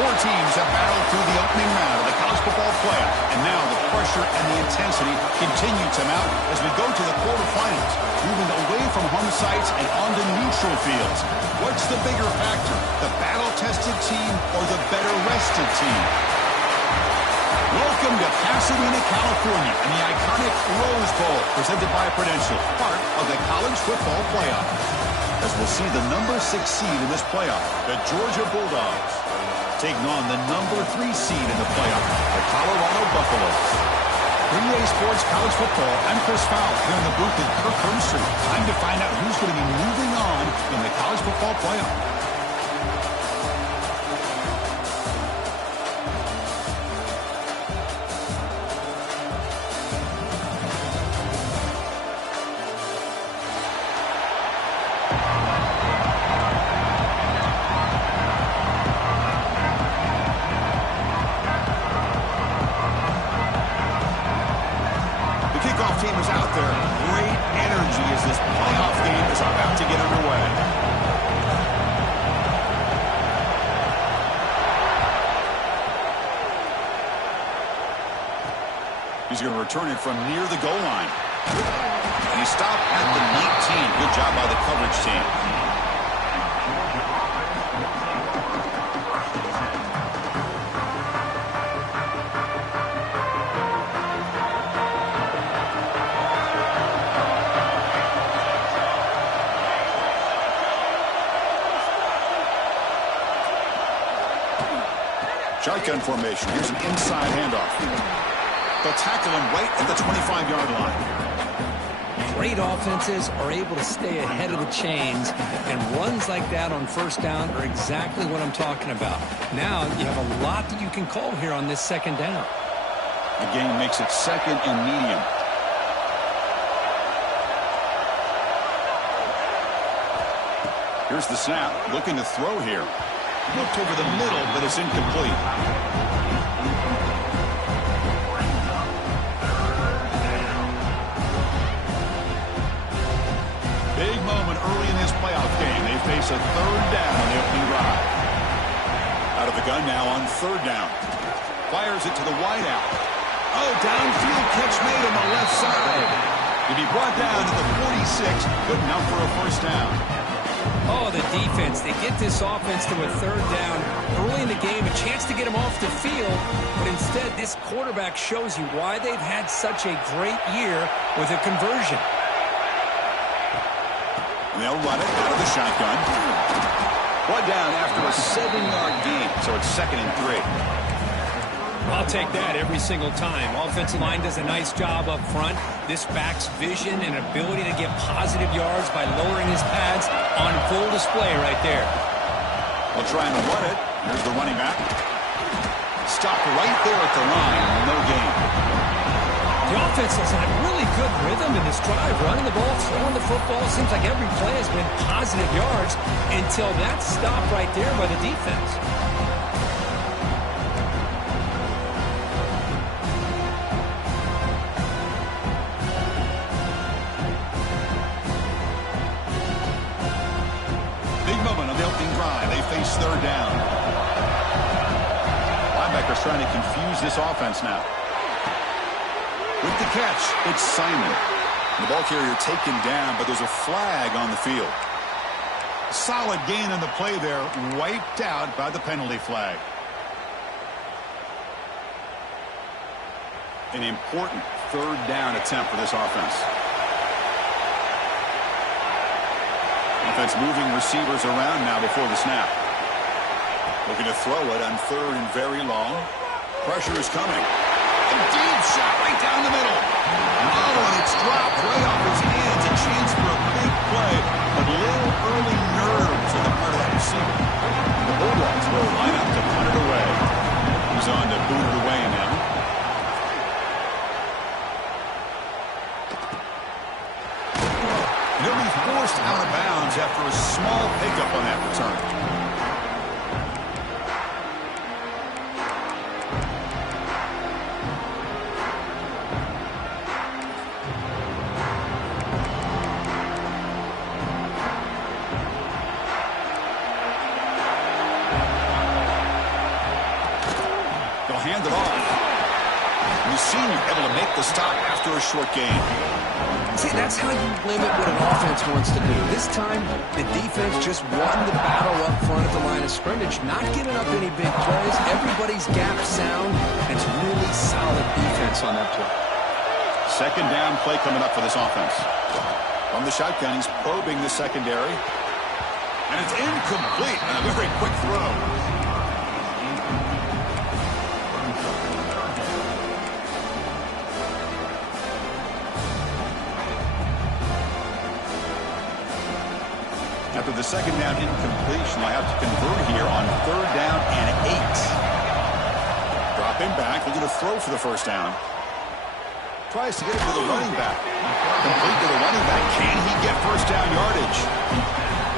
Four teams have battled through the opening round of the college football playoff, and now the pressure and the intensity continue to mount as we go to the quarterfinals, moving away from home sites and onto neutral fields. What's the bigger factor, the battle-tested team or the better-rested team? Welcome to Pasadena, California, and the iconic Rose Bowl, presented by Prudential, part of the college football playoff. As we'll see the number 6 seed in this playoff, the Georgia Bulldogs, taking on the number 3 seed in the playoff, the Colorado Buffaloes. For EA Sports College Football, I'm Chris Fowle here in the booth at Kirk Street. Time to find out who's going to be moving on in the college football playoff. Team is out there. Great energy as this playoff game is about to get underway. He's going to return it from near the goal line. And he stopped at the 19. Good job by the coverage team. Shotgun formation. Here's an inside handoff. They'll tackle him right at the 25-yard line. Great offenses are able to stay ahead of the chains, and runs like that on first down are exactly what I'm talking about. Now you have a lot that you can call here on this second down. The game makes it second and medium. Here's the snap. Looking to throw here. Looked over the middle, but it's incomplete. Big moment early in this playoff game. They face a third down on the opening drive. Out of the gun now on third down. Fires it to the wideout. Oh, downfield catch made on the left side. To be brought down to the 46. Good enough for a first down. Oh, the defense. They get this offense to a third down early in the game, a chance to get them off the field, but instead this quarterback shows you why they've had such a great year with a conversion. They'll run it out of the shotgun. One down after a 7-yard gain, so it's second and 3. I'll take that every single time. Offensive line does a nice job up front. This back's vision and ability to get positive yards by lowering his pads on full display right there. They'll try and run it. Here's the running back. Stopped right there at the line. No gain. The offense has had really good rhythm in this drive. Running the ball, throwing the football. Seems like every play has been positive yards until that stop right there by the defense. Third down. Linebacker's trying to confuse this offense now. With the catch, it's Simon. The ball carrier taken down, but there's a flag on the field. Solid gain on the play there, wiped out by the penalty flag. An important third down attempt for this offense. Offense moving receivers around now before the snap. Looking to throw it on third and very long. Pressure is coming. A deep shot right down the middle. Oh, and it's dropped right off his hands. A chance for a big play, but little early nerves on the part of that receiver. The Bulldogs will line up to punt it away. He's on to boot it away now. He'll be forced out of bounds after a small pickup on that return. able to make the stop after a short gain. See, that's how you limit what an offense wants to do. This time, the defense just won the battle up front at the line of scrimmage, not giving up any big plays. Everybody's gap sound, and it's really solid defense on that play. Second down play coming up for this offense. From the shotgun, he's probing the secondary. And it's incomplete, and a very quick throw. After the second down incompletion, I have to convert here on third down and 8. Drop him back, looking to throw for the first down. Tries to get it to the running back. Complete to the running back. Can he get first down yardage?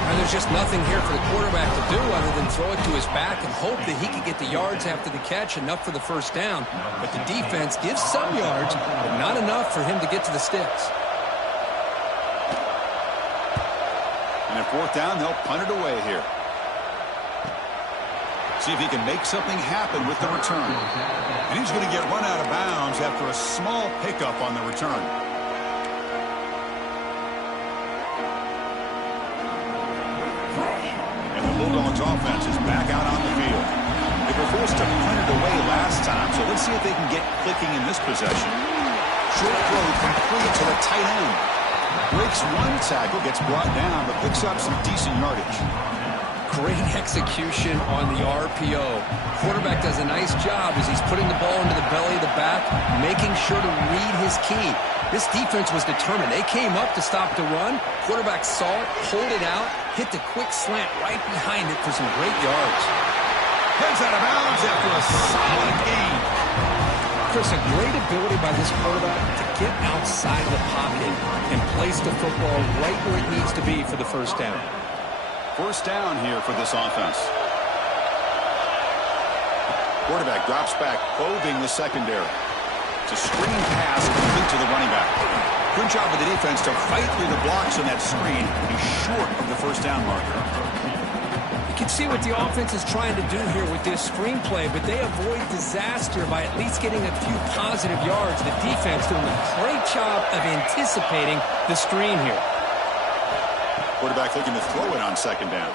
And there's just nothing here for the quarterback to do other than throw it to his back and hope that he can get the yards after the catch, enough for the first down. But the defense gives some yards, but not enough for him to get to the sticks. And at fourth down, they'll punt it away here. See if he can make something happen with the return. And he's going to get run out of bounds after a small pickup on the return. And the Bulldogs offense is back out on the field. They were forced to punt it away last time, so let's see if they can get clicking in this possession. Short throw complete to the tight end. Breaks one tackle, gets brought down, but picks up some decent yardage. Great execution on the RPO. Quarterback does a nice job as he's putting the ball into the belly of the back, making sure to read his key. This defense was determined. They came up to stop the run. Quarterback saw it, pulled it out, hit the quick slant right behind it for some great yards. Heads out of bounds after a solid gain. Chris, a great ability by this quarterback to get outside the pocket and place the football right where it needs to be for the first down. First down here for this offense. Quarterback drops back, probing the secondary. It's a screen pass complete to the running back. Good job of the defense to fight through the blocks on that screen. He's short of the first down marker. You can see what the offense is trying to do here with this screenplay, but they avoid disaster by at least getting a few positive yards. The defense doing a great job of anticipating the screen here. Quarterback looking to throw it on second down.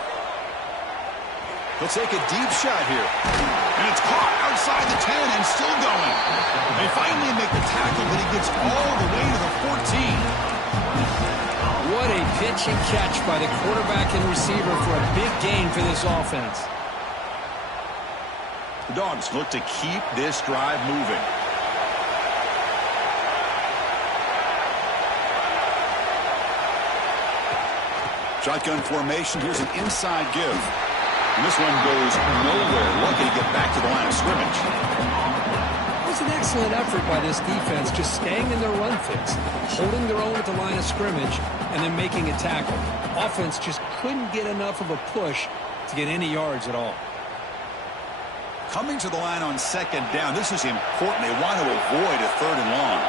He'll take a deep shot here. And it's caught outside the 10 and still going. They finally make the tackle, but he gets all the way to the 14. What a pitch and catch by the quarterback and receiver for a big gain for this offense. The Dogs look to keep this drive moving. Shotgun formation. Here's an inside give. And this one goes nowhere. Lucky to get back to the line of scrimmage. It was an excellent effort by this defense, just staying in their run fits, holding their own at the line of scrimmage, and then making a tackle. Offense just couldn't get enough of a push to get any yards at all. Coming to the line on second down. This is important. They want to avoid a third and long.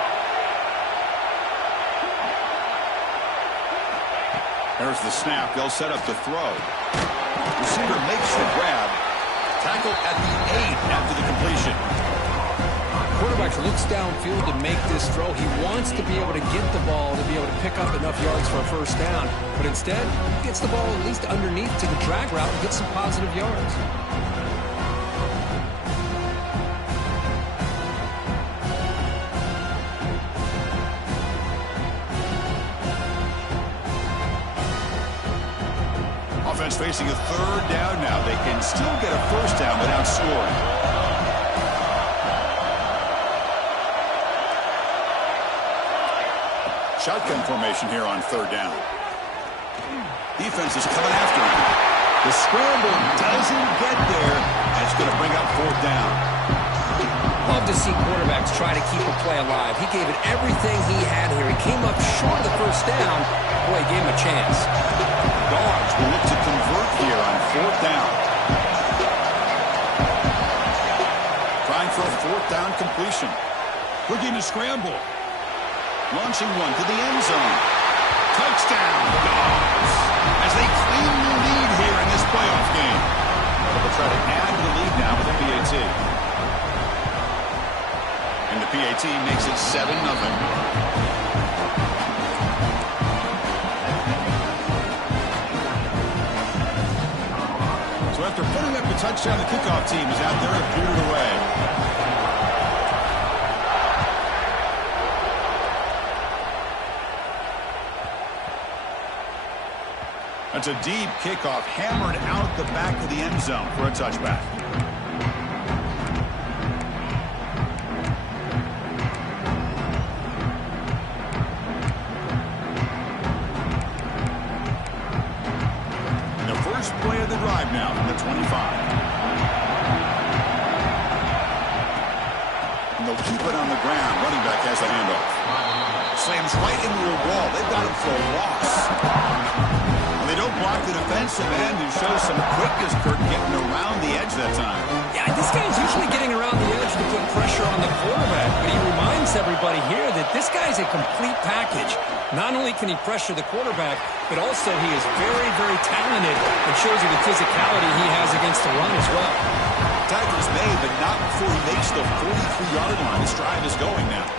There's the snap. They'll set up the throw. Receiver makes the grab. Tackle at the 8 after the completion. Quarterback looks downfield to make this throw. He wants to be able to get the ball to be able to pick up enough yards for a first down. But instead, he gets the ball at least underneath to the drag route and gets some positive yards. Offense facing a third down now. They can still get a first down without scoring. Shotgun formation here on third down. Defense is coming after him. The scramble doesn't get there, and it's going to bring up fourth down. Love to see quarterbacks try to keep a play alive. He gave it everything he had here. He came up short of the first down. Boy, he gave him a chance. Dogs will look to convert here on fourth down. Trying for a fourth down completion. Looking to scramble. Launching one to the end zone. Touchdown, Dogs. As they claim the lead here in this playoff game. They'll try to add to the lead now with a PAT. And the PAT JT makes it 7-0. So after putting up a touchdown, the kickoff team is out there and booted away. That's a deep kickoff, hammered out the back of the end zone for a touchback. The first play of the drive now from the 25. And they'll keep it on the ground. Running back has the handoff. Slams right into a wall. They've got him for a loss. They don't block the defensive end and show some quickness, Kirk, getting around the edge that time. Yeah, this guy's usually getting around the edge to put pressure on the quarterback, but he reminds everybody here that this guy's a complete package. Not only can he pressure the quarterback, but also he is very, very talented and shows you the physicality he has against the run as well. Tackle's made, but not before he makes the 43-yard line. His drive is going now.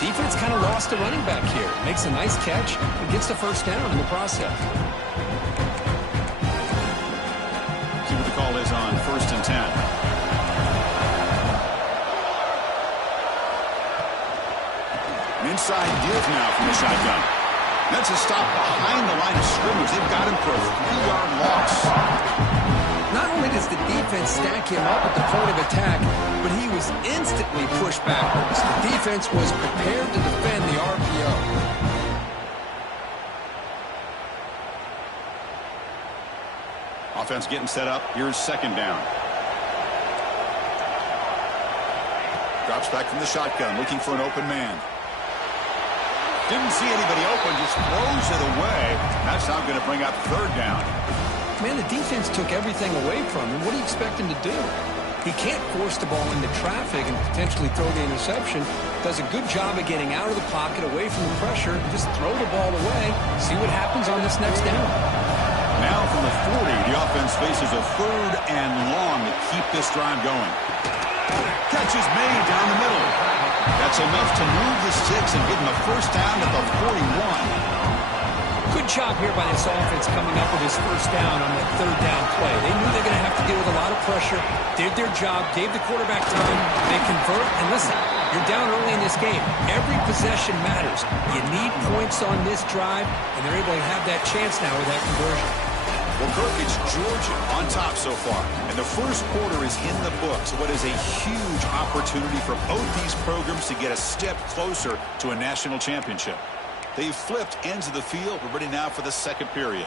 Defense kind of lost a running back here. Makes a nice catch and gets the first down in the process. See what the call is on 1st and 10. An inside give now from the shotgun. That's a stop behind the line of scrimmage. They've got him for a 3-yard loss. Not only does the defense stack him up at the point of attack, but he was instantly pushed backwards. The defense was prepared to defend the RPO. Offense getting set up. Here's 2nd down. Drops back from the shotgun, looking for an open man. Didn't see anybody open, just throws it away. That's not going to bring up 3rd down. Man, the defense took everything away from him. What do you expect him to do? He can't force the ball into traffic and potentially throw the interception. Does a good job of getting out of the pocket, away from the pressure, and just throw the ball away. See what happens on this next down. Now from the 40, the offense faces a 3rd and long to keep this drive going. Catch is made down the middle. That's enough to move the sticks and give him a first down at the 41. Good job here by this offense coming up with his first down on that 3rd down play. They knew they were going to have to deal with a lot of pressure, did their job, gave the quarterback time, they convert, and listen, you're down early in this game. Every possession matters. You need points on this drive, and they're able to have that chance now with that conversion. Well, Kirk, it's Georgia on top so far, and the first quarter is in the books. What is a huge opportunity for both these programs to get a step closer to a national championship. They've flipped ends of the field. We're ready now for the 2nd period.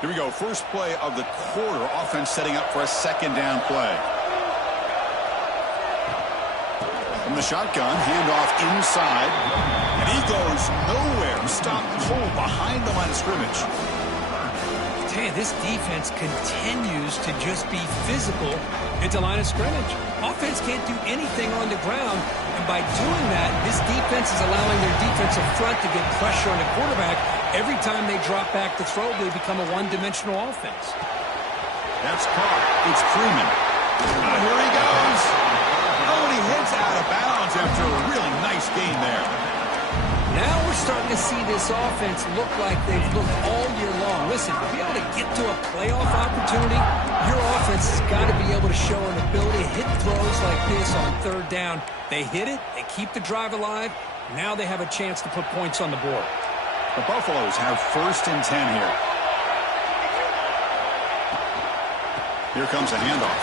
Here we go. First play of the quarter. Offense setting up for a 2nd down play. From the shotgun, handoff inside. And he goes nowhere. Stopped cold behind the line of scrimmage. Hey, this defense continues to just be physical at the line of scrimmage. Offense can't do anything on the ground, and by doing that, this defense is allowing their defensive front to get pressure on the quarterback. Every time they drop back to throw, they become a one-dimensional offense. That's caught. It's Freeman. Here he goes. Oh, and he hits out of bounds after a really nice gain there. Now we're starting to see this offense look like they've looked all year long. Listen, to be able to get to a playoff opportunity, your offense has got to be able to show an ability to hit throws like this on 3rd down. They hit it, they keep the drive alive. Now they have a chance to put points on the board. The Buffaloes have 1st and 10 here. Here comes a handoff.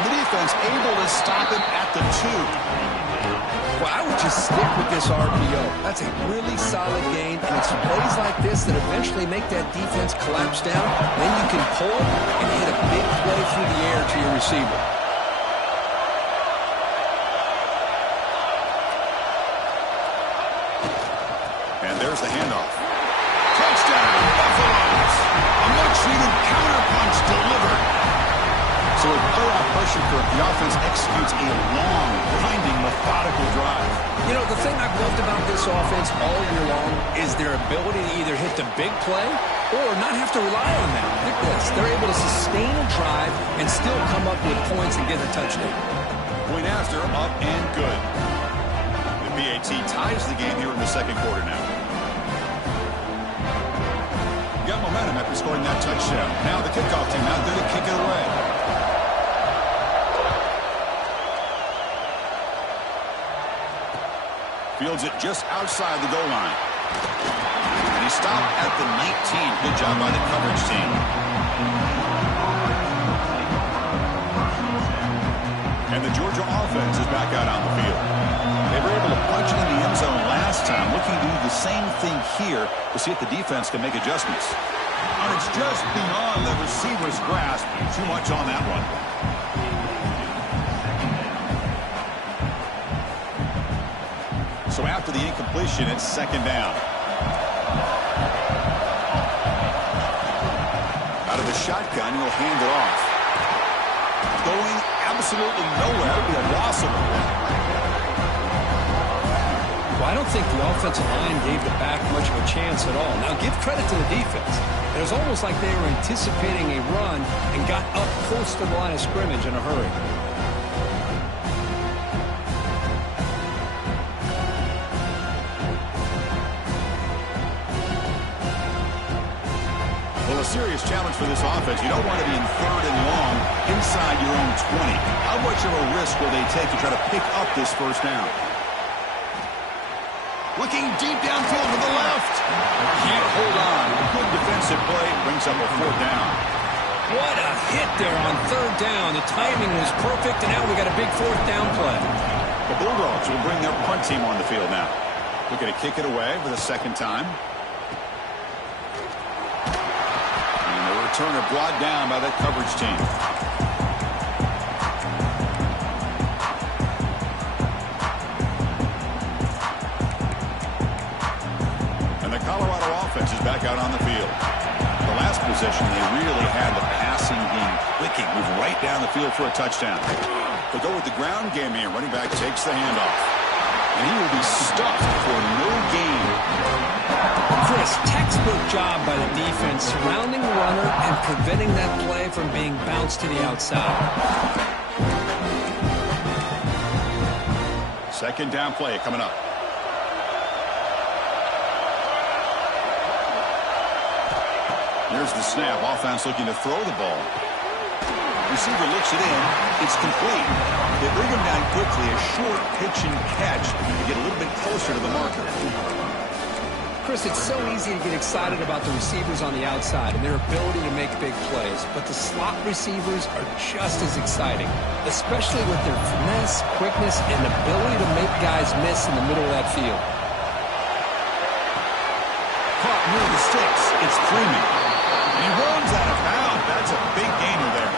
The defense able to stop it at the 2. Well, I would just stick with this RPO. That's a really solid gain, and it's plays like this that eventually make that defense collapse down. Then you can pull and hit a big play through the air to your receiver. And there's the handoff. Touchdown, Buffaloes! A much-needed counterpunch delivered. So with playoff pressure, the offense executes a long, grinding, methodical drive. You know, the thing I've loved about this offense all year long is their ability to either hit the big play or not have to rely on that. Look at this. They're able to sustain a drive and still come up with points and get a touchdown. Point after, up and good. The PAT ties the game here in the second quarter now. Got momentum after scoring that touchdown. Now the kickoff team out there to kick it away. Fields it just outside the goal line. And he stopped at the 19. Good job by the coverage team. And the Georgia offense is back out on the field. They were able to punch it in the end zone last time, looking to do the same thing here to see if the defense can make adjustments. And it's just beyond the receiver's grasp. Too much on that one. So after the incompletion, it's second down. Out of the shotgun, he'll hand it off. Going absolutely nowhere. It'll be a loss of it. Well, I don't think the offensive line gave the back much of a chance at all. Now, give credit to the defense. It was almost like they were anticipating a run and got up close to the line of scrimmage in a hurry. Well, a serious challenge for this offense. You don't want to be in third and long inside your own 20. How much of a risk will they take to try to pick up this first down? Looking deep downfield to the left. Can't hold on. Good defensive play. Brings up a fourth down. What a hit there on third down. The timing was perfect, and now we got a big fourth down play. The Bulldogs will bring their punt team on the field now. Looking to kick it away for the second time. Returner brought down by that coverage team. And the Colorado offense is back out on the field. The last possession, they really had the passing game clicking. Move right down the field for a touchdown. They'll go with the ground game here. Running back takes the handoff. And he will be stuffed for no gain. Chris, textbook job by the defense surrounding the runner and preventing that play from being bounced to the outside. Second down play coming up. Here's the snap. Offense looking to throw the ball. Receiver looks it in. It's complete. They bring him down quickly. A short pitch and catch to get a little bit closer to the marker. Chris, it's so easy to get excited about the receivers on the outside and their ability to make big plays, but the slot receivers are just as exciting, especially with their finesse, quickness, and ability to make guys miss in the middle of that field. Caught near the sticks. It's Freeman. And he runs out of bounds. That's a big gainer there.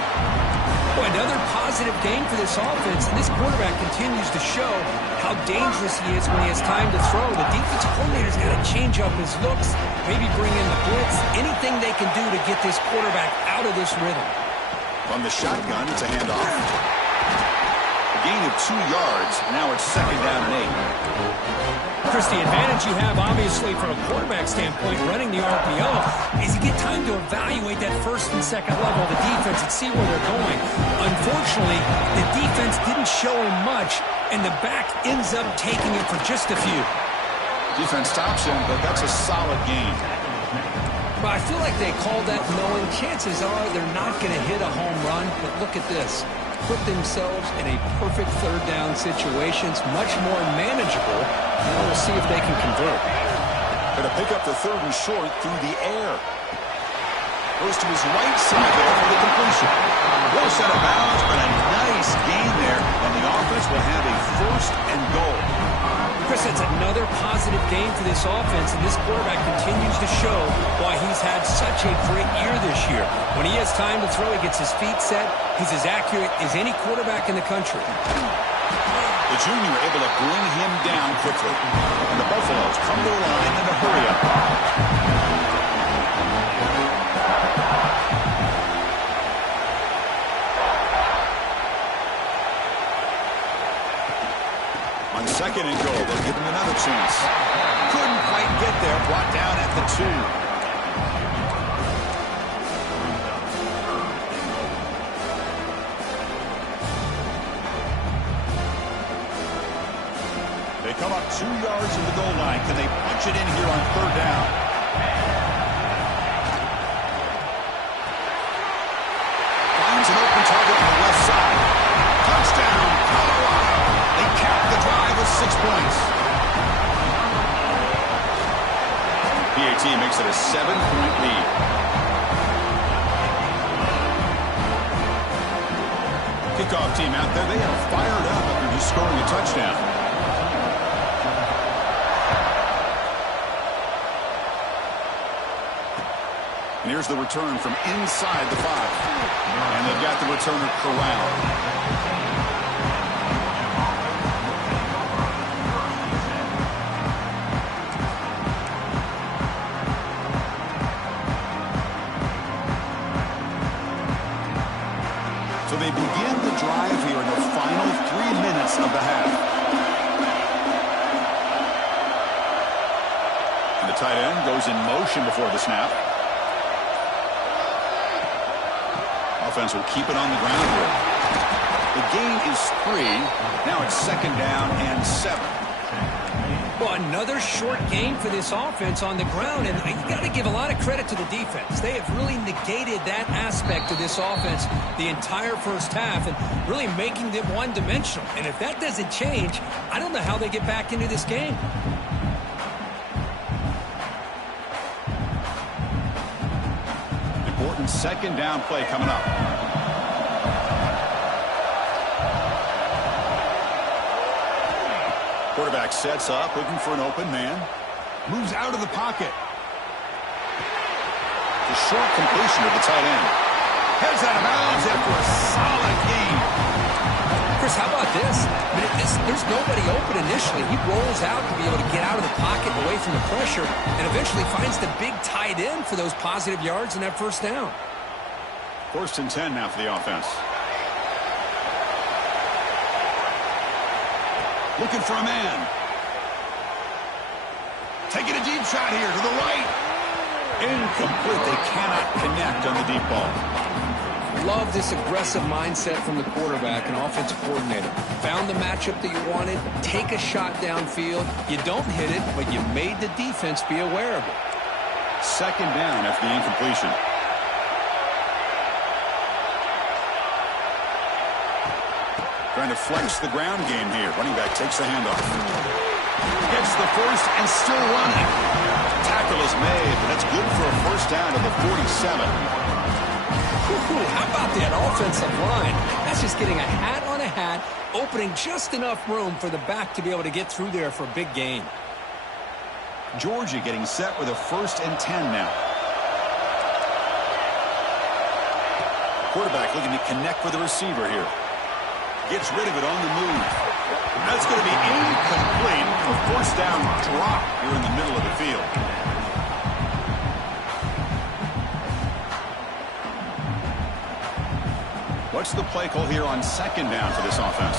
Boy, another positive game for this offense, and this quarterback continues to show how dangerous he is when he has time to throw. The defensive coordinator's got to change up his looks, maybe bring in the blitz, anything they can do to get this quarterback out of this rhythm. From the shotgun, it's a handoff. A gain of 2 yards. Now it's second down and 8. Chris, the advantage you have, obviously, from a quarterback standpoint, running the RPO, is you get time to evaluate that first and second level of the defense and see where they're going. Unfortunately, the defense didn't show him much, and the back ends up taking it for just a few. Defense stops him, but that's a solid gain. But I feel like they called that knowing chances are they're not going to hit a home run, but look at this. Put themselves in a perfect third down situation. It's much more manageable, and we'll see if they can convert. Going to pick up the third and short through the air. Goes to his right side there for the completion. Well set of bounds, but a nice gain there, and the offense will have a first and goal. Chris, that's another positive game for this offense, and this quarterback continues to show why he's had such a great year this year. When he has time to throw, he gets his feet set. He's as accurate as any quarterback in the country. The junior able to bring him down quickly. And the Buffaloes come to the line in a hurry up. On second and goal, they'll give him another chance. Couldn't quite get there, brought down at the 2. They come up 2 yards from the goal line. Can they punch it in here on third down? Finds an open target on the left side. Touchdown, Colorado. They cap the drive with 6 points. PAT makes it a 7-point lead. Kickoff team out there, they are fired up after just scoring a touchdown. And here's the return from inside the 5. And they've got the returner corralled. So they begin the drive here in the final 3 minutes of the half. And the tight end goes in motion before the snap. Offense will keep it on the ground here. The gain is 3. Now it's 2nd down and 7. Well, another short game for this offense on the ground, and you got to give a lot of credit to the defense. They have really negated that aspect of this offense the entire first half and really making them one-dimensional. And if that doesn't change, I don't know how they get back into this game. Important 2nd down play coming up. Quarterback sets up, looking for an open man. Moves out of the pocket. The short completion of the tight end. Heads out of bounds after a solid gain. Chris, how about this? I mean, there's nobody open initially. He rolls out to be able to get out of the pocket away from the pressure and eventually finds the big tight end for those positive yards in that first down. 1st and 10 now for the offense. Looking for a man. Taking a deep shot here to the right. Incomplete. They cannot connect on the deep ball. Love this aggressive mindset from the quarterback and offensive coordinator. Found the matchup that you wanted. Take a shot downfield. You don't hit it, but you made the defense be aware of it. 2nd down after the incompletion. Trying to flex the ground game here. Running back takes the handoff. Gets the first and still running. Tackle is made, but that's good for a first down to the 47. How about that offensive line? That's just getting a hat on a hat, opening just enough room for the back to be able to get through there for a big gain. Georgia getting set with a 1st and 10 now. Quarterback looking to connect with the receiver here. Gets rid of it on the move. That's going to be incomplete. A 1st down drop here in the middle of the field. What's the play call here on 2nd down for this offense?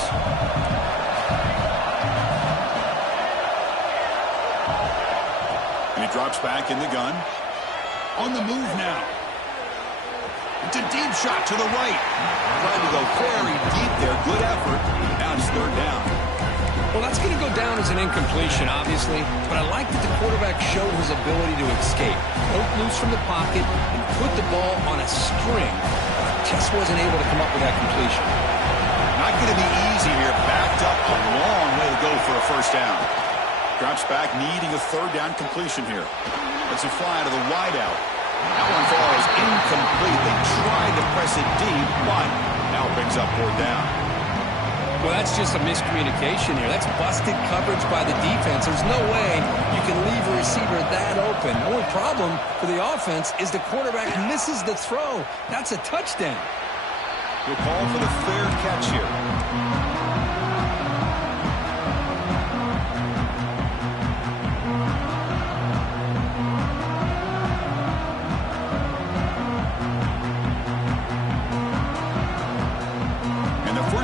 And he drops back in the gun. On the move now. It's a deep shot to the right. Trying to go very deep there. Good effort. Now it's 3rd down. Well, that's going to go down as an incompletion, obviously, but I like that the quarterback showed his ability to escape. Broke loose from the pocket and put the ball on a string. Just wasn't able to come up with that completion. Not going to be easy here. Backed up a long way to go for a 1st down. Drops back, needing a 3rd down completion here. Lets it fly to the wideout. That one falls incomplete. They tried to press it deep, but now it brings up 4th down. Well, that's just a miscommunication here. That's busted coverage by the defense. There's no way you can leave a receiver that open. The only problem for the offense is the quarterback misses the throw. That's a touchdown. We'll call for the fair catch here.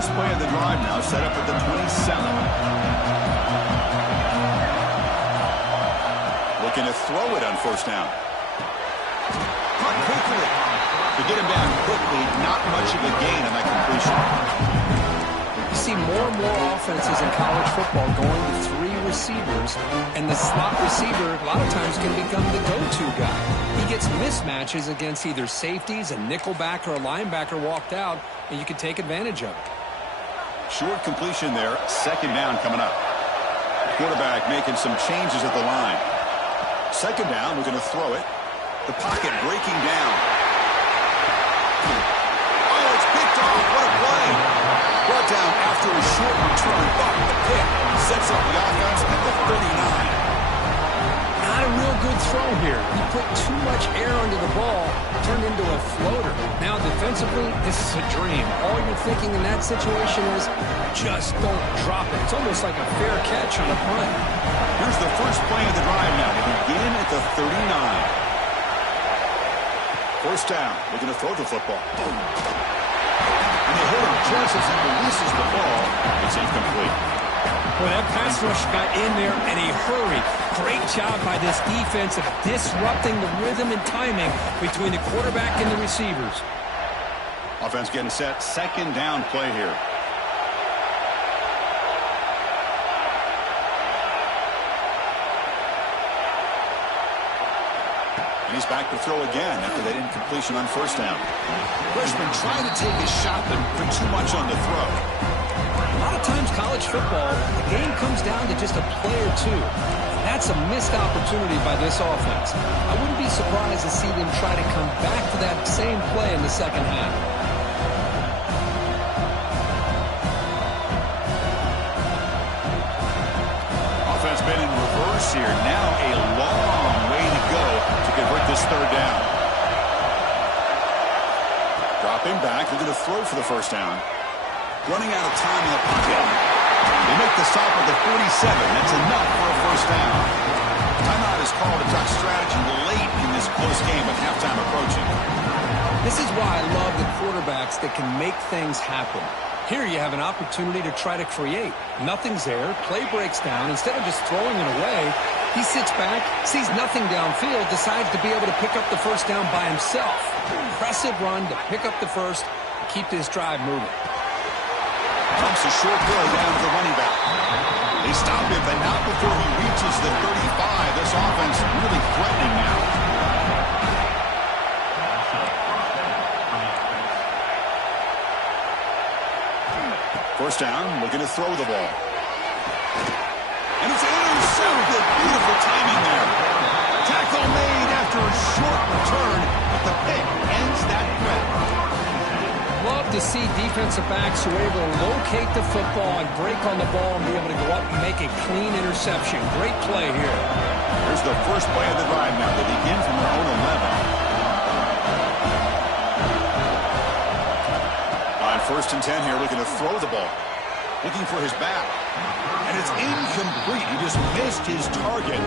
Play of the drive now, set up at the 27. Looking to throw it on 1st down. Cut quickly. To get him down quickly, not much of a gain on that completion. You see more and more offenses in college football going to 3 receivers, and the slot receiver a lot of times can become the go-to guy. He gets mismatches against either safeties, a nickelback, or a linebacker walked out, and you can take advantage of it. Short completion there. Second down coming up. Quarterback making some changes at the line. Second down, we're going to throw it. The pocket breaking down. Oh, it's picked off. What a play. Brought down after a short return. But the pick sets up the offense at the 39. Not a real good throw here. He put too much air under the ball, turned into a floater. Now defensively, this is a dream. All you're thinking in that situation is just don't drop it. It's almost like a fair catch on a punt. Here's the first play of the drive now. They begin at the 39. First down. They're going to throw the football. And they hold him just as he releases the ball. It's incomplete. Boy, that pass rush got in there in a hurry. Great job by this defense of disrupting the rhythm and timing between the quarterback and the receivers. Offense getting set. Second down play here. And he's back to throw again after that incompletion on first down. Freshman trying to take his shot, but put too much on the throw. A lot of times college football, the game comes down to just a play or two. That's a missed opportunity by this offense. I wouldn't be surprised to see them try to come back to that same play in the second half. Offense been in reverse here. Now a long way to go to convert this third down. Dropping back. They're going to throw for the first down. Running out of time in the pocket. They make the stop at the 47. That's enough for a first down. Timeout is called to talk strategy late in this close game with halftime approaching. This is why I love the quarterbacks that can make things happen. Here you have an opportunity to try to create. Nothing's there. Play breaks down. Instead of just throwing it away, he sits back, sees nothing downfield, decides to be able to pick up the first down by himself. Impressive run to pick up the first, keep this drive moving. Pumps a short throw down to the running back. They stop him, but not before he reaches the 35. This offense really threatening now. First down, looking to throw the ball. And it's intercepted. Beautiful timing there. Tackle made after a short return, but the pick ends that threat. Love to see defensive backs who are able to locate the football and break on the ball and be able to go up and make a clean interception. Great play here. Here's the first play of the drive now. They begin from their own 11. On first and 10 here, looking to throw the ball. Looking for his back. And it's incomplete. He just missed his target,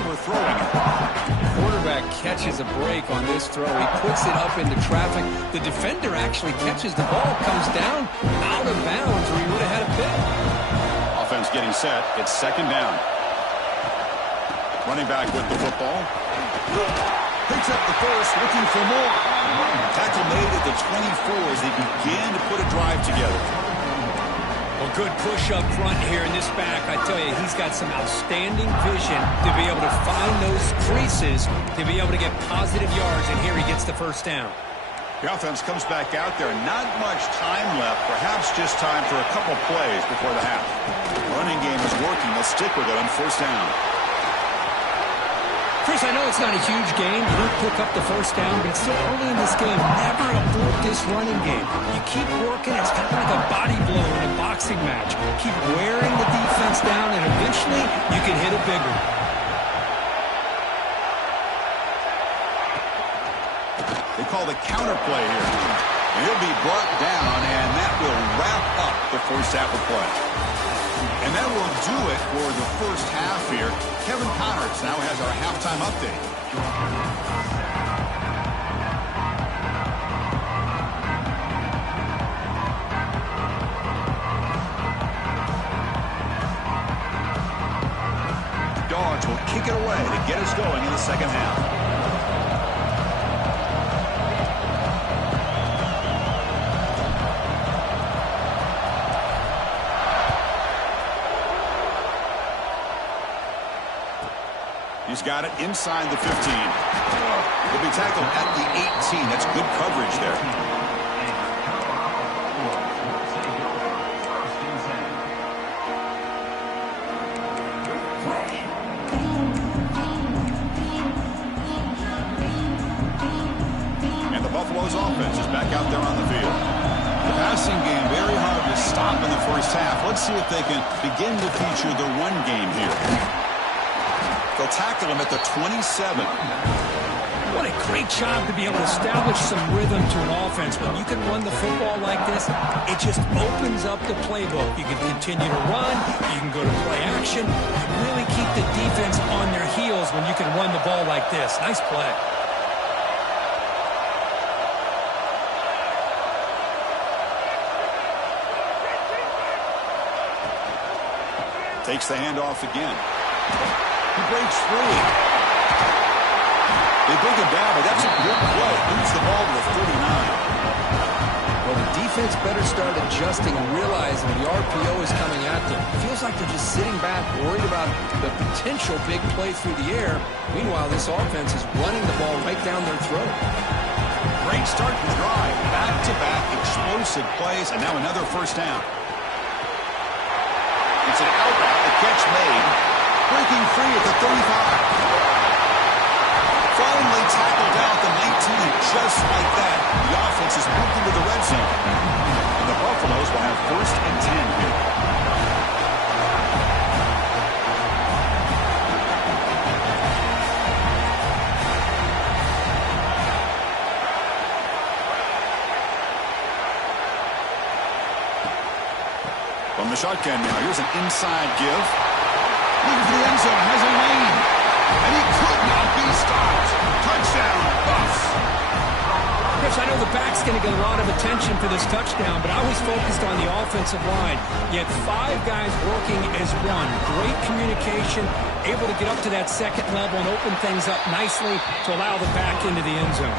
overthrowing it. Quarterback catches a break on this throw. He puts it up into traffic. The defender actually catches the ball, comes down out of bounds, or he would have had a pick. Offense getting set. It's second down. Running back with the football. Picks up the first, looking for more. Tackle made at the 24 as they begin to put a drive together. Well, good push up front here in this back. I tell you, he's got some outstanding vision to be able to find those creases, to be able to get positive yards, and here he gets the first down. The offense comes back out there. Not much time left. Perhaps just time for a couple plays before the half. The running game is working. They'll stick with it on first down. Chris, I know it's not a huge game. You don't pick up the first down, but it's still early in this game. Never abort this running game. You keep working. It's kind of like a body blow in a boxing match. Keep wearing the defense down, and eventually you can hit a big one. They call the counter play here. And he'll be brought down, and that will wrap up the first half of play. And that will do it for the first half here. Kevin Connors now has our halftime update. Dogs will kick it away to get us going in the second half. He's got it inside the 15. He'll be tackled at the 18. That's good coverage there. And the Buffalo's offense is back out there on the field. The passing game very hard to stop in the first half. Let's see if they can begin to feature the run game here. They'll tackle him at the 27. What a great job to be able to establish some rhythm to an offense. When you can run the football like this, it just opens up the playbook. You can continue to run. You can go to play action. You really keep the defense on their heels when you can run the ball like this. Nice play. Takes the handoff again. He breaks free. They bring him down, but that's a good play. Moves the ball to the 39. Well, the defense better start adjusting and realizing the RPO is coming at them. It feels like they're just sitting back, worried about the potential big play through the air. Meanwhile, this offense is running the ball right down their throat. Great start to drive. Back-to-back explosive plays, and now another first down. It's an out route, the catch made. Breaking free at the 35. Finally tackled down at the 19, and just like that, the offense has moved into the red zone. And the Buffaloes will have 1st and 10 here. From the shotgun now, here's an inside give. Looking for the end zone, has a lane. And he could not be stopped. Touchdown, Buffs. Chris, I know the back's going to get a lot of attention for this touchdown, but I was focused on the offensive line. You had 5 guys working as one. Great communication, able to get up to that second level and open things up nicely to allow the back into the end zone.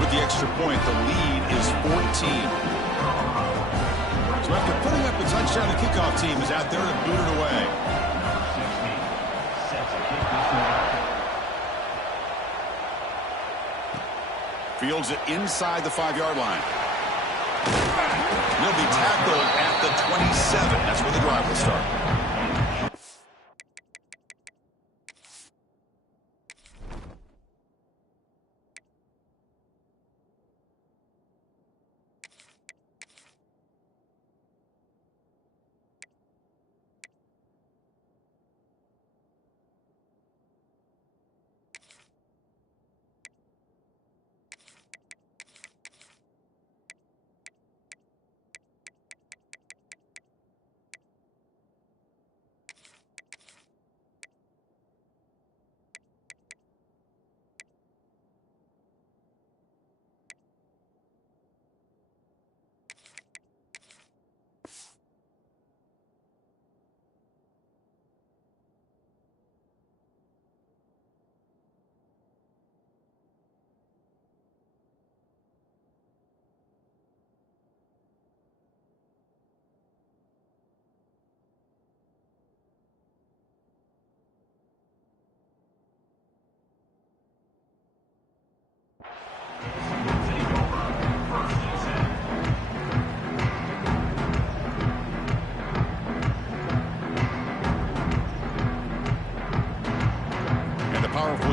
With the extra point, the lead is 14. So after putting up a touchdown, the kickoff team is out there to boot it away. Fields it inside the 5-yard line. He'll be tackled at the 27. That's where the drive will start.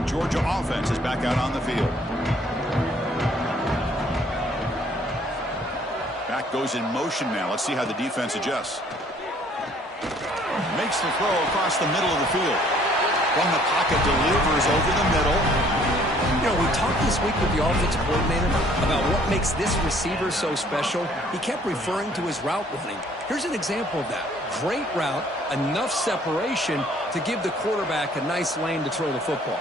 Georgia offense is back out on the field. Back goes in motion now. Let's see how the defense adjusts. Makes the throw across the middle of the field. From the pocket, delivers over the middle. You know, we talked this week with the offensive coordinator about what makes this receiver so special. He kept referring to his route running. Here's an example of that. Great route, enough separation to give the quarterback a nice lane to throw the football.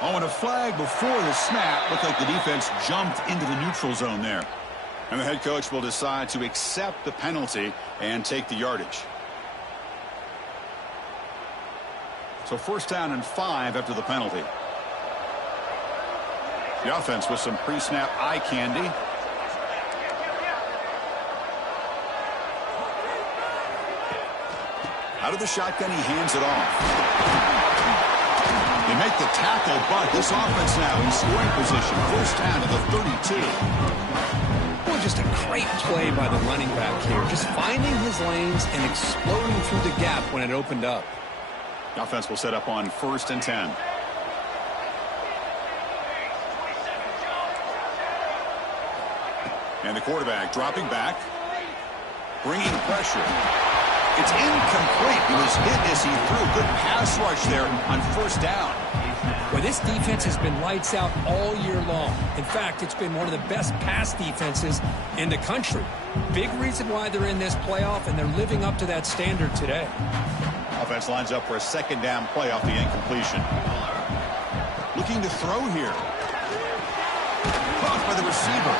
Oh, and a flag before the snap. Looked like the defense jumped into the neutral zone there. And the head coach will decide to accept the penalty and take the yardage. So 1st down and 5 after the penalty. The offense with some pre-snap eye candy. Out of the shotgun, he hands it off. make the tackle, but this offense now in scoring position. First down to the 32. Well, just a great play by the running back here. Just finding his lanes and exploding through the gap when it opened up. The offense will set up on 1st and 10. And the quarterback dropping back, bringing pressure. It's incomplete. He was hit as he threw. Good pass rush there on 1st down. Well, this defense has been lights out all year long. In fact, it's been one of the best pass defenses in the country. Big reason why they're in this playoff, and they're living up to that standard today. Offense lines up for a 2nd down play off the incompletion. Looking to throw here. Caught by the receiver.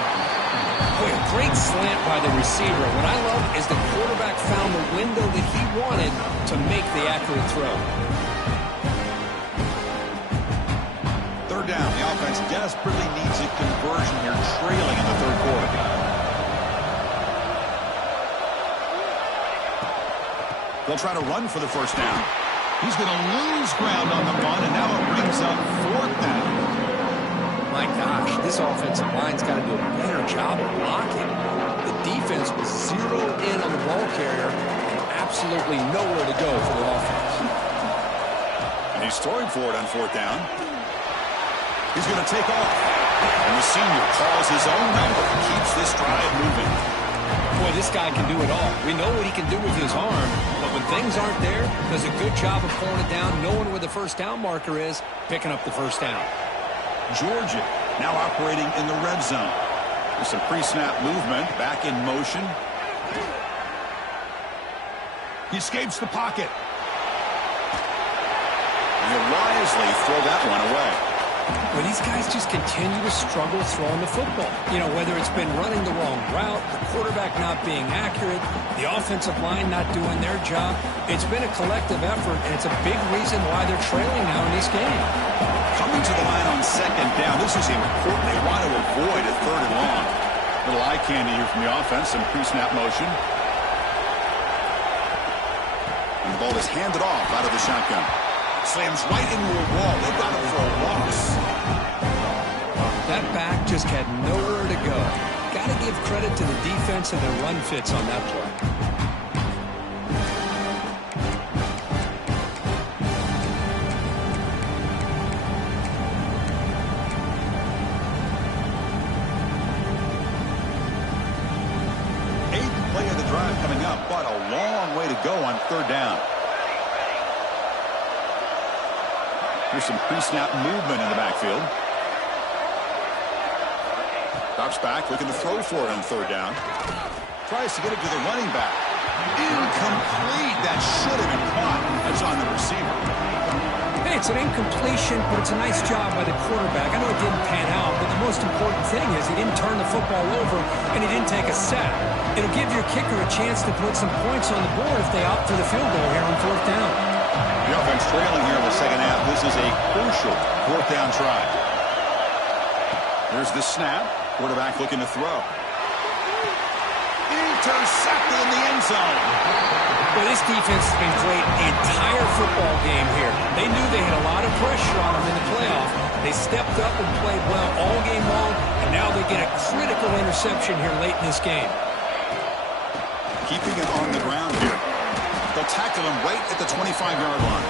Boy, a great slant by the receiver. What I love is the quarterback found the window that he wanted to make the accurate throw. 3rd down. The offense desperately needs a conversion here, trailing in the 3rd quarter. They'll try to run for the 1st down. He's going to lose ground on the run, and now it brings up 4th down. My gosh, this offensive line's got to do a better job of blocking. The defense was zeroed in on the ball carrier and absolutely nowhere to go for the offense. And he's throwing for it on 4th down. He's going to take off. And the senior calls his own number and keeps this drive moving. Boy, this guy can do it all. We know what he can do with his arm, but when things aren't there, does a good job of pulling it down, knowing where the 1st down marker is, picking up the 1st down. Georgia now operating in the red zone. With some pre-snap movement, back in motion. He escapes the pocket. And he'll wisely throw that one away. Well, these guys just continue to struggle throwing the football. You know, whether it's been running the wrong route, the quarterback not being accurate, the offensive line not doing their job. It's been a collective effort, and it's a big reason why they're trailing now in this game. Coming to the line on 2nd down, this is important. They want to avoid a 3rd and long. Little eye candy here from the offense, some pre-snap motion. And the ball is handed off out of the shotgun. Slams right into a wall. They've got him for a loss. That back just had nowhere to go. Got to give credit to the defense and their run fits on that play. Coming up, but a long way to go on 3rd down. Here's some pre-snap movement in the backfield. Drops back, looking to throw for it on 3rd down. Tries to get it to the running back. Incomplete. That should have been caught. That's on the receiver. Hey, it's an incompletion, but it's a nice job by the quarterback. I know it didn't pan out, but the most important thing is he didn't turn the football over and he didn't take a sack. It'll give your kicker a chance to put some points on the board if they opt for the field goal here on 4th down. The offense trailing here in the 2nd half. This is a crucial 4th down try. Here's the snap. Quarterback looking to throw. Intercepted in the end zone. Well, this defense has been great the entire football game here. They knew they had a lot of pressure on them in the playoff. They stepped up and played well all game long, and now they get a critical interception here late in this game. Keeping it on the ground here. They'll tackle him right at the 25-yard line.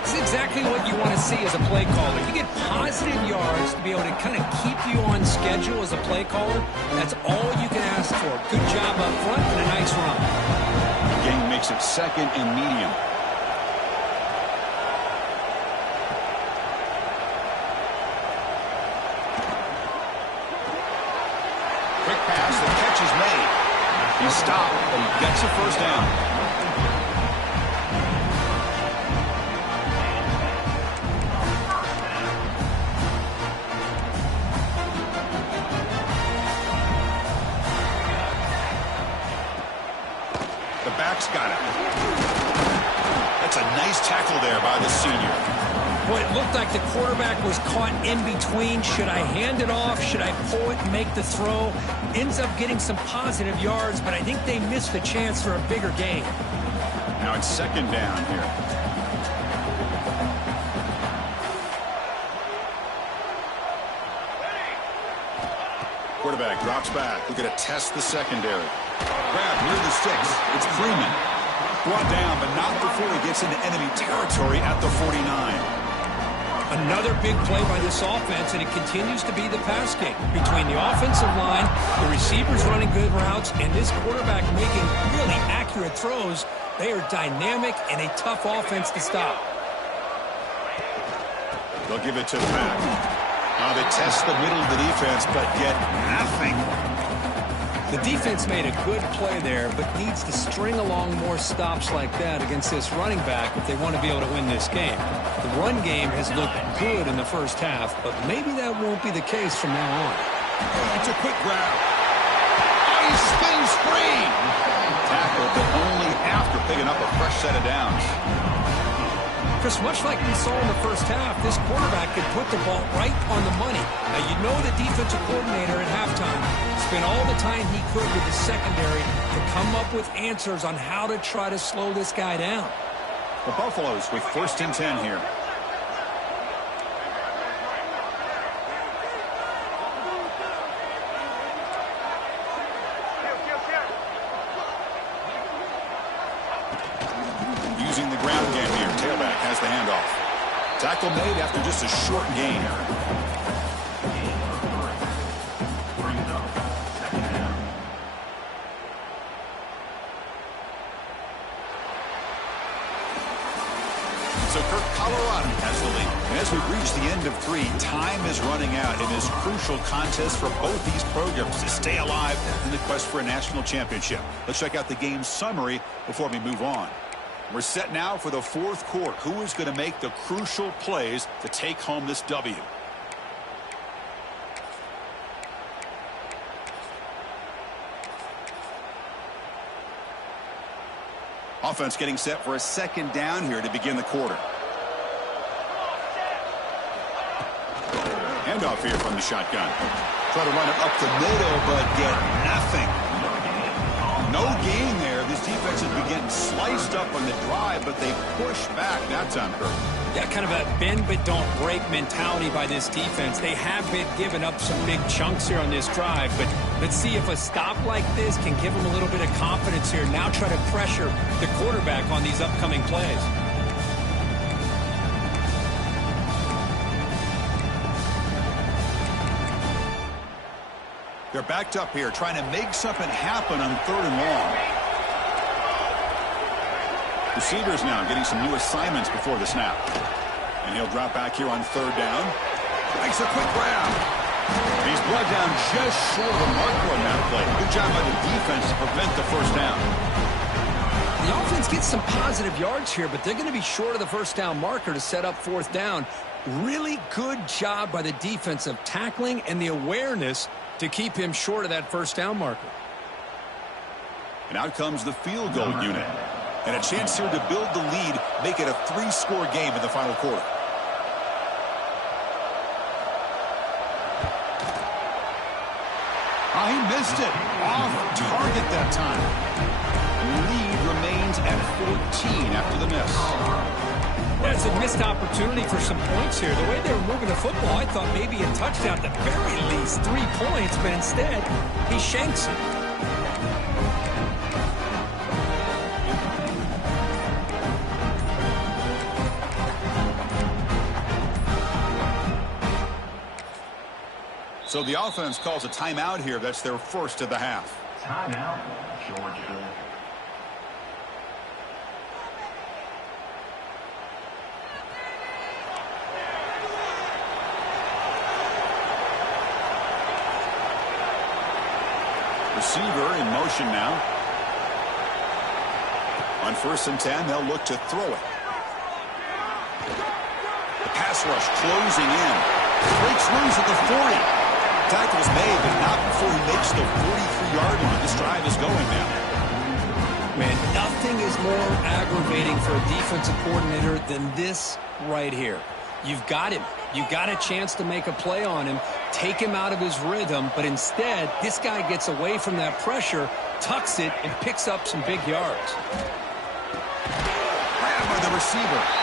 It's exactly what you want to see as a play caller. You get positive yards to be able to kind of keep you on schedule as a play caller. That's all you can ask for. Good job up front and a nice run. The game makes it 2nd and medium. Quick pass, the catch is made. He's stopped, but he gets a 1st down. Back's got it. That's a nice tackle there by the senior. Boy, it looked like the quarterback was caught in between. Should I hand it off? Should I pull it and make the throw? Ends up getting some positive yards, but I think they missed the chance for a bigger gain. Now it's 2nd down here. quarterback drops back. We're going to test the secondary. Grab near the sticks. It's Freeman. Brought down, but not before he gets into enemy territory at the 49. Another big play by this offense, and it continues to be the pass game. Between the offensive line, the receivers running good routes, and this quarterback making really accurate throws, they are dynamic and a tough offense to stop. They'll give it to the back. Now they test the middle of the defense, but get nothing. The defense made a good play there, but needs to string along more stops like that against this running back if they want to be able to win this game. The run game has looked good in the first half, but maybe that won't be the case from now on. It's a quick grab. Oh, he spins free. Tackle, but only after picking up a fresh set of downs. Chris, much like we saw in the first half, this quarterback could put the ball right on the money. Now, you know the defensive coordinator at halftime spent all the time he could with the secondary to come up with answers on how to try to slow this guy down. The Buffaloes with 1st and 10 here. Using the ground game here. Tailback has the handoff. Tackle made after just a short gain. So Colorado has the lead. And as we reach the end of 3, time is running out in this crucial contest for both these programs to stay alive in the quest for a national championship. Let's check out the game summary before we move on. We're set now for the 4th quarter. Who is going to make the crucial plays to take home this W? Offense getting set for a 2nd down here to begin the quarter. Handoff here from the shotgun. Try to run it up the middle, but get nothing. No gain there. This defense has been getting sliced up on the drive, but they push back that time, Kirk. Yeah, kind of a bend but don't break mentality by this defense. They have been giving up some big chunks here on this drive, but let's see if a stop like this can give them a little bit of confidence here. Now try to pressure the quarterback on these upcoming plays. They're backed up here, trying to make something happen on 3rd and long. Receivers now getting some new assignments before the snap. And he'll drop back here on 3rd down. Makes a quick grab. He's brought down just short of the marker on that play. Good job by the defense to prevent the 1st down. The offense gets some positive yards here, but they're going to be short of the 1st down marker to set up 4th down. Really good job by the defense of tackling and the awareness to keep him short of that 1st down marker. And out comes the field goal unit. And a chance here to build the lead, make it a 3-score game in the final quarter. Oh, he missed it. Off target that time. Lead remains at 14 after the miss. That's a missed opportunity for some points here. The way they were moving the football, I thought maybe a touchdown, at the very least 3 points, but instead, he shanks it. So the offense calls a timeout here. That's their 1st of the half. Timeout, Georgia. Receiver in motion now. On 1st and 10, they'll look to throw it. The pass rush closing in. Breaks loose at the 40. Tackle's made, but not before he makes the 43-yard line. This drive is going now. Man, nothing is more aggravating for a defensive coordinator than this right here. You've got him. You've got a chance to make a play on him, take him out of his rhythm, but instead, this guy gets away from that pressure, tucks it, and picks up some big yards. Grab by the receiver.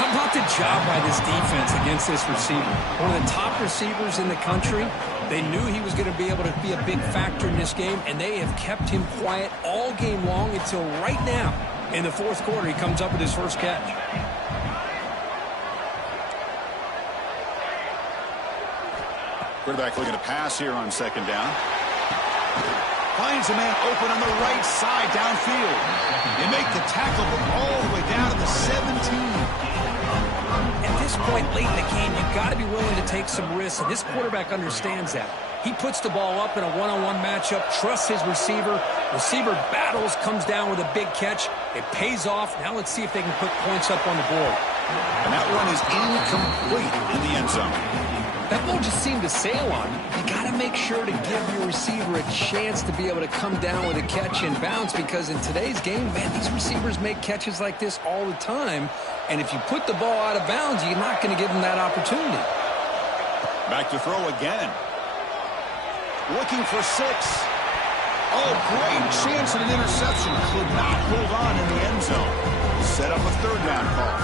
How about the job by this defense against this receiver? One of the top receivers in the country. They knew he was going to be able to be a big factor in this game, and they have kept him quiet all game long until right now. In the fourth quarter, he comes up with his first catch. Quarterback looking to pass here on second down. Finds a man open on the right side downfield. They make the tackle all the way down to the 17. At this point late in the game, you've got to be willing to take some risks, and this quarterback understands that. He puts the ball up in a one-on-one matchup, trusts his receiver. Receiver battles, comes down with a big catch. It pays off. Now let's see if they can put points up on the board. And that one is incomplete in the end zone. That ball just seemed to sail on him. You got to make sure to give your receiver a chance to be able to come down with a catch and bounce, because in today's game, man, these receivers make catches like this all the time. And if you put the ball out of bounds, you're not going to give them that opportunity. Back to throw again. Looking for 6. Oh, great chance at an interception. Could not hold on in the end zone. Set up a third down call.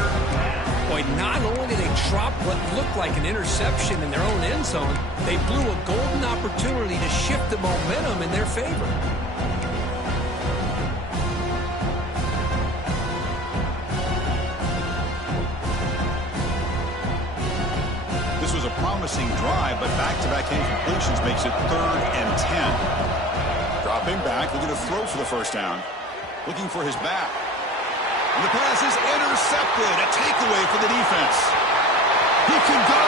Boy, not only did they drop what looked like an interception in their own end zone, they blew a golden opportunity to shift the momentum in their favor. This was a promising drive, but back-to-back incompletions makes it 3rd and 10. Dropping back, looking to throw for the first down. Looking for his back. And the pass is intercepted. A takeaway for the defense. He can go.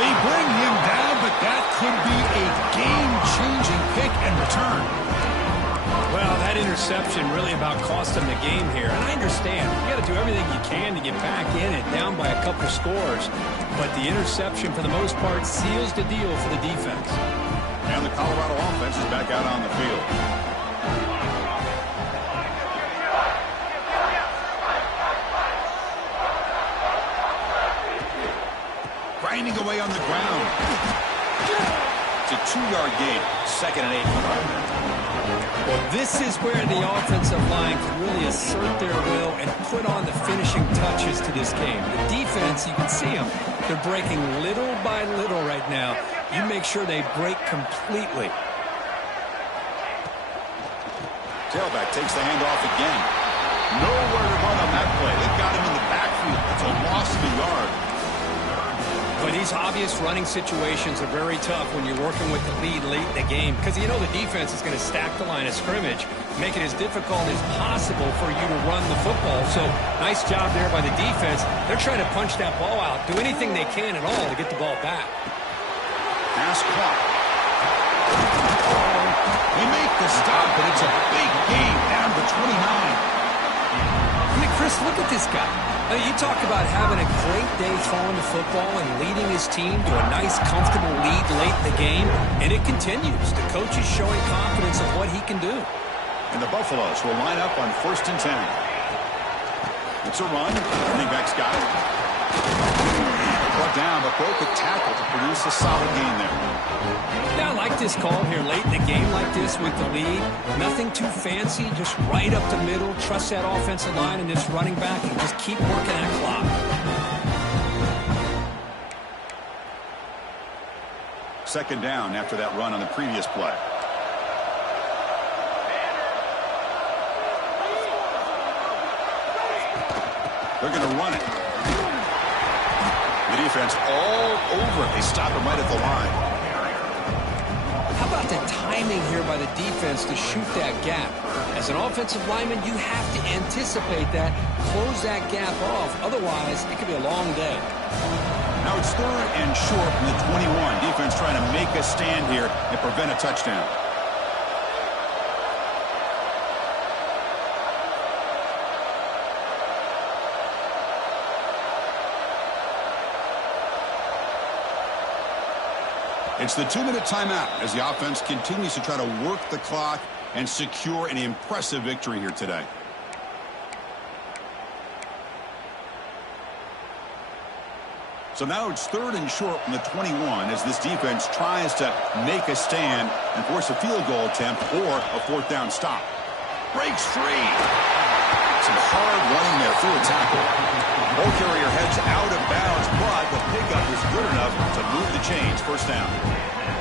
They bring him down, but that could be a game-changing pick and return. Well, that interception really about cost them the game here. And I understand. You got to do everything you can to get back in it, down by a couple scores. But the interception, for the most part, seals the deal for the defense. And the Colorado offense is back out on the field. Grinding away on the ground. It's a 2-yard gain. 2nd and 8. Well, this is where the offensive line can really assert their will and put on the finishing touches to this game. The defense, you can see them. They're breaking little by little right now. You make sure they break completely. Tailback takes the handoff again. Nowhere to run on that play. They've got him in the backfield. It's a loss of a yard. But these obvious running situations are very tough when you're working with the lead late in the game, because you know the defense is going to stack the line of scrimmage, make it as difficult as possible for you to run the football. So nice job there by the defense. They're trying to punch that ball out, do anything they can at all to get the ball back. Pass clock. They make the stop, but it's a big gain down to 29. I mean, Chris, look at this guy. You talk about having a great day throwing the football and leading his team to a nice, comfortable lead late in the game, and it continues. The coach is showing confidence of what he can do. And the Buffaloes will line up on 1st and 10. It's a run. Running back's got it. Brought down, but broke a tackle to produce a solid gain there. Yeah, I like this call here late in the game like this with the lead. Nothing too fancy, just right up the middle. Trust that offensive line and this running back and just keep working that clock. Second down after that run on the previous play. They're going to run it. The defense all over it. They stop him right at the line. How about the timing here by the defense to shoot that gap? As an offensive lineman, you have to anticipate that, close that gap off. Otherwise, it could be a long day. Now it's 3rd and short from the 21. Defense trying to make a stand here and prevent a touchdown. It's the 2-minute timeout as the offense continues to try to work the clock and secure an impressive victory here today. So now it's 3rd and short from the 21 as this defense tries to make a stand and force a field goal attempt or a 4th down stop. Breaks free. some hard running there through a tackle. Ball carrier heads out of bounds, but the pickup is good enough to move the chains. First down.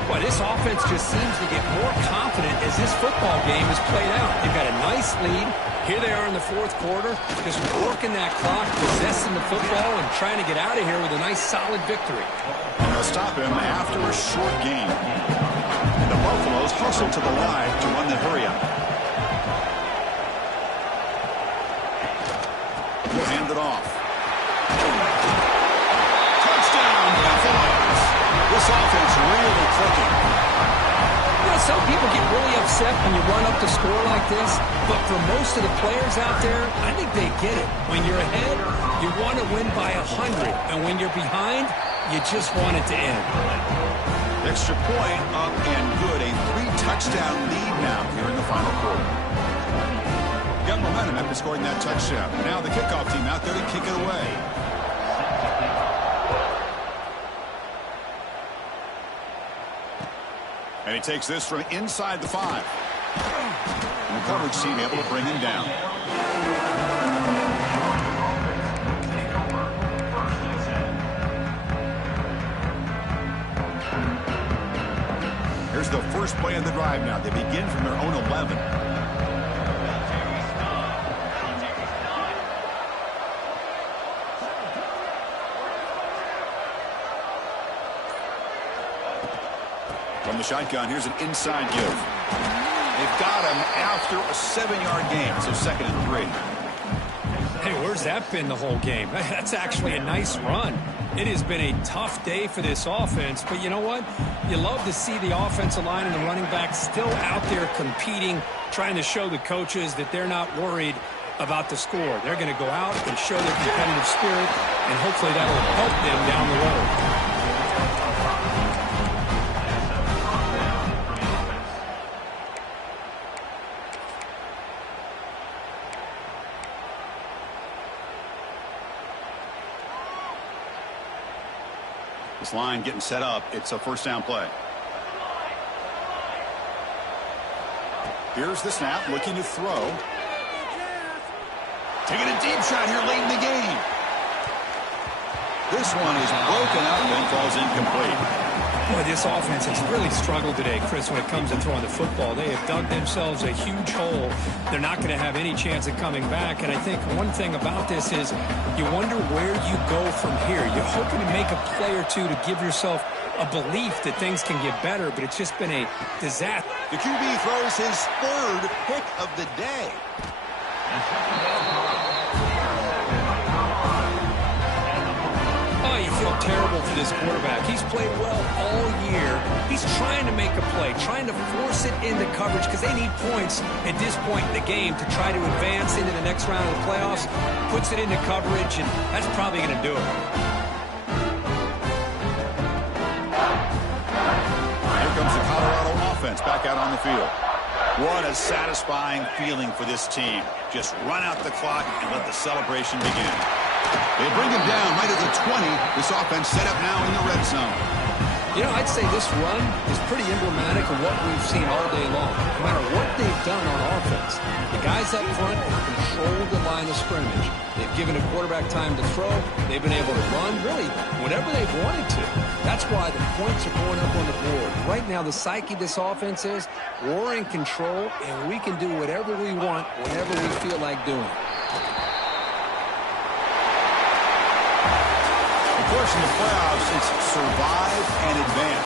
Well, this offense just seems to get more confident as this football game is played out. They've got a nice lead. Here they are in the fourth quarter, just working that clock, possessing the football, and trying to get out of here with a nice, solid victory. And they'll stop him after a short gain. And the Buffaloes hustle to the line to run the hurry-up. He'll hand it off. Touchdown, Buffaloes! This offense really clicking. You know, some people get really upset when you run up the score like this, but for most of the players out there, I think they get it. When you're ahead, you want to win by 100, and when you're behind, you just want it to end. Extra point up and good. A 3-touchdown lead now here in the final quarter. Got momentum after scoring that touchdown. Now the kickoff team out there to kick it away. And he takes this from inside the 5. And the coverage team able to bring him down. Here's the first play of the drive now. They begin from their own 11. From the shotgun, here's an inside give. They've got him after a 7-yard gain, so 2nd and 3. Hey, where's that been the whole game? That's actually a nice run. It has been a tough day for this offense, but you know what? You love to see the offensive line and the running back still out there competing, trying to show the coaches that they're not worried about the score. They're going to go out and show their competitive spirit, and hopefully that will help them down the road. This line getting set up. It's a first down play. Here's the snap, looking to throw. Taking a deep shot here late in the game. This one is broken up and falls incomplete. Boy, this offense has really struggled today, Chris, when it comes to throwing the football. They have dug themselves a huge hole. They're not going to have any chance of coming back. And I think one thing about this is you wonder where you go from here. You're hoping to make a play or two to give yourself a belief that things can get better, but it's just been a disaster. The QB throws his 3rd pick of the day. Oh, you feel terrible for this quarterback. He's played well all year. He's trying to make a play, trying to force it into coverage because they need points at this point in the game to try to advance into the next round of the playoffs. Puts it into coverage, and that's probably going to do it. Here comes the Colorado offense back out on the field. What a satisfying feeling for this team. Just run out the clock and let the celebration begin. They bring him down right at the 20. This offense set up now in the red zone. You know, I'd say this run is pretty emblematic of what we've seen all day long. No matter what they've done on offense, the guys up front have controlled the line of scrimmage. They've given a quarterback time to throw. They've been able to run, really, whatever they've wanted to. That's why the points are going up on the board. Right now, the psyche of this offense is we're in control, and we can do whatever we want whenever we feel like doing it. Of course, in the playoffs, it's survive and advance.